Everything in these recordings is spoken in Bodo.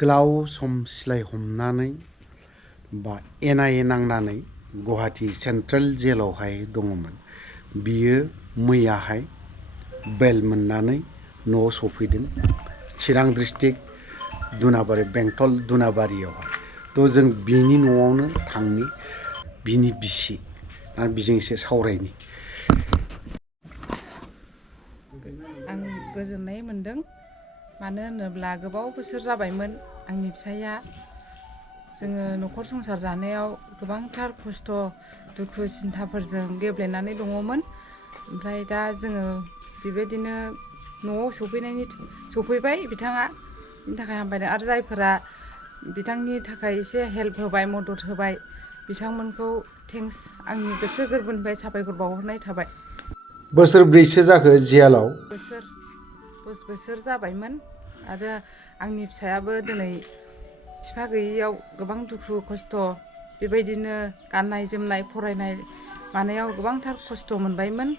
गोलाव सम सिलाय हमनानै बा एनायै नांनानै गुवाहाटी सेन्ट्रेल जेलावहाय दङमोन। बियो मैयाहाय बेल मोननानै न'आव सफैदों, चिरां डिस्ट्रिक्ट दुनाबारि बेंटल दुनाबारियावहाय। थ' जों बिनि न'आवनो थांनि, बिनि बिसि बिजों एसे सावरायनि। आं गोजोननाय मोनदों, मानो होनोब्ला गोबाव बोसोर जाबायमोन आंनि फिसाइया। जोङो न'खर संसार जानायाव गोबांथार खस्थ' दुखु सिन्थाफोरजों गेब्लेनानै दङमोन। ओमफ्राय दा जोङो बेबायदिनो न'आव सफैबाय बिथाङा, बिनि थाखाय हामबाय। आरो जायफोरा बिथांनि थाखाय एसे हेल्प होबाय, मदद होबाय, बिथांमोनखौ थेंक्स, आंनि गोसो गोरबोनिफ्राय साबायखर बावहरनाय थाबाय। बोसोरब्रैसो जाखो जेलाव? 10 बोसोर जाबायमोन। आरो आंनि फिसायाबो दिनै बिफा गैयैयाव गोबां दुखु खस्थ' बेबायदिनो गाननाय जोमनाय फरायनाय मानायाव गोबांथार खस्थ' मोनबायमोन।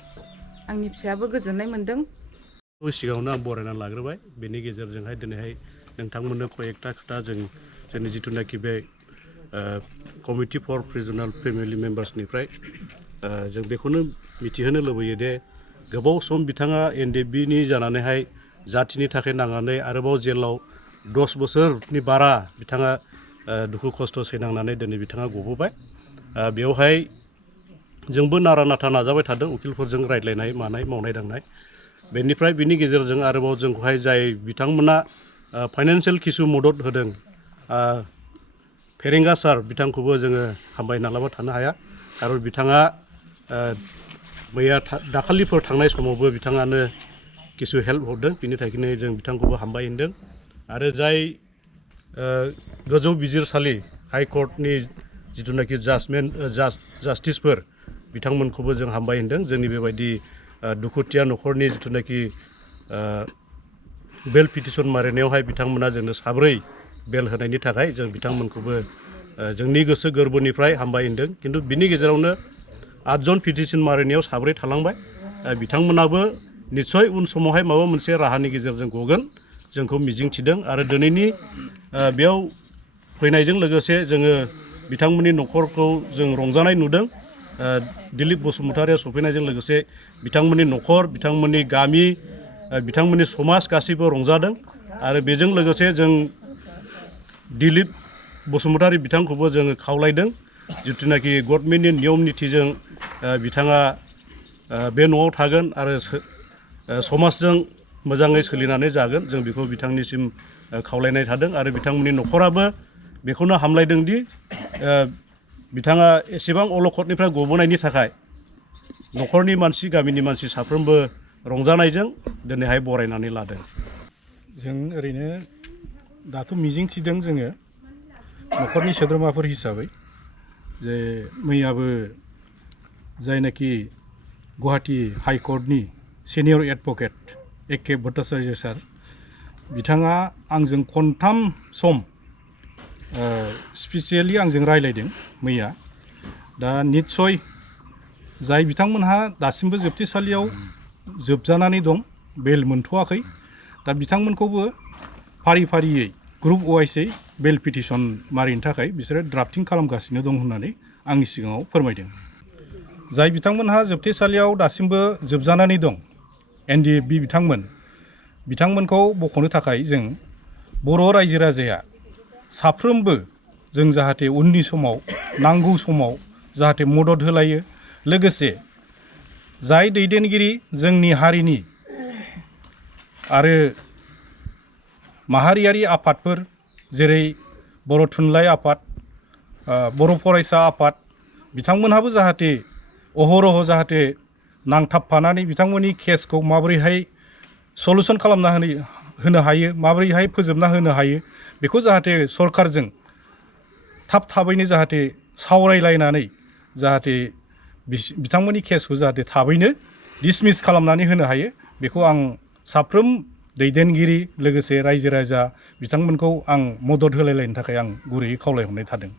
आंनि फिसायाबो गोजोननाय मोनदों। सिगाङावनो आं बरायनानै लाग्रोबाय। बेनि गेजेरजोंहाय दिनैहाय नोंथांमोननो कयेकथा खोथा जोंनि जिथुनाखि बे कमिटि फर प्रिजनार फेमिलि मेम्बार्सनिफ्राय जों बेखौनो मिथिहोनो लुबैयो दे गोबाव सम बिथाङा NDFB-नि जानानैहाय जाथिनि थाखाय नांनानै आरोबाव जेलाव 10 बोसोरनि बारा बिथाङा दुखु खस्थ' सैनांनानै दिनै बिथाङा गबोबाय। बेवहाय जोंबो नारा नाथा नाजाबाय थादों, उकिलफोरजों रायज्लायनाय मानाय मावनाय दांनाय। बेनिफ्राय बिनि गेजेरजों आरोबाव जोंखौहाय जाय बिथांमोना फाइनान्सियेल किसु मदद होदों, फेरेंगा सार बिथांखौबो जोङो हामबायना लाबा थानो हाया। खारन बिथाङा मैया दाखालिफोर थांनाय समावबो बिथाङानो किसु हेल्प हरदों, बिनि थाखायनो जों बिथांखौबो हामबाय होनदों। आरो जाय गोजौ बिजिरसालि हाइकर्टनि जिथुनाखि जास्टिसफोर बिथांमोनखौबो जों हामबाय होनदों। जोंनि बेबायदि दुखुथिया न'खरनि जिथुनाखि बेल पिटिसन मारिनायावहाय बिथांमोना जोंनो 7 बेल होनायनि थाखाय जों बिथांमोनखौबो जोंनि गोसो गोरबोनिफ्राय हामबाय होनदों। खिन्थु बिनि गेजेरावनो 8 जन पिटिसन मारिनायाव 7 थालांबाय। बिथांमोनाबो निस्सय उन समावहाय माबा मोनसे राहानि गेजेरजों गगोन जोंखौ मिजिंथिदों। आरो दिनैनि बेयाव फैनायजों लोगोसे जोङो बिथांमोननि न'खरखौ जों रंजानाय नुदों। दिलीप बसुमतारिया सफैनायजों लोगोसे बिथांमोननि न'खर, बिथांमोननि गामि, बिथांमोननि समाज गासैबो रंजादों। आरो बेजों लोगोसे जों दिलीप बसुमतारि बिथांखौबो जोङो खावलायदों, जिथुनाखि गभर्नमेन्टनि नियम निथिजों बिथाङा बे न'आव थागोन आरो समाजजों मोजाङै सोलिनानै जागोन, जों बेखौ बिथांनिसिम खावलायनाय थादों। आरो बिथांमोननि न'खराबो बेखौनो हामलायदों दि बिथाङा एसेबां अलखदनिफ्राय गबोनायनि थाखाय न'खरनि मानसि, गामिनि मानसि साफ्रोमबो रंजानायजों दिनैहाय बरायनानै लादों। जों ओरैनो दाथ' मिजिंथिदों जोङो न'खरनि सोद्रोमाफोर हिसाबै जे मैयाबो जायनाखि गुवाहाटी हाइकर्टनि senior advocate A.K. Bhattacharya sir, बिथाङा आंजों खनथाम सम स्पेसियेलि आंजों रायलायदों मैया। दा निस्सय जाय बिथांमोनहा दासिमबो जोबथेसालियाव जोबजानानै दं, बेल मोनथ'वाखै, दा बिथांमोनखौबो फारि फारियै ग्रुप वाइसै बेल पिटिसन मारिनो थाखाय बिसोरो ड्राफ्टिं खालामगासिनो दं होननानै आंनि सिगाङाव फोरमायदों। जाय बिथांमोनहा जोबथेसालियाव दासिमबो जोबजानानै दं, NDFB बिथांमोनखौ बख'नो थाखाय जों बर' रायजो राजाया साफ्रोमबो जों जाहाथे उननि समाव नांगौ समाव जाहाथे मदद होलायो। लोगोसे जाय दैदेनगिरि जोंनि हारिनि आरो माहारियारि आफादफोर जेरै बर' थुनलाइ आफाद, बर' फरायसा आफाद, बिथांमोनहाबो जाहाथे अहरह जाहाथे नांथाबफानानै बिथांमोननि केसखौ माबोरैहाय सलुसन खालामना होनो हायो, माबोरैहाय फोजोबना होनो हायो, बेखौ जाहाथे सरकारजों थाबैनो जाहाथे सावरायलायनानै जाहाथे बिथांमोननि केसखौ जाहाथे थाबैनो डिसमिस खालामनानै होनो हायो, बेखौ आं साफ्रोम दैदेनगिरि लोगोसे रायजो राजा बिथांमोनखौ आं मदद होलायलायनो थाखाय आं गुरैयै खावलायहरनाय थादों।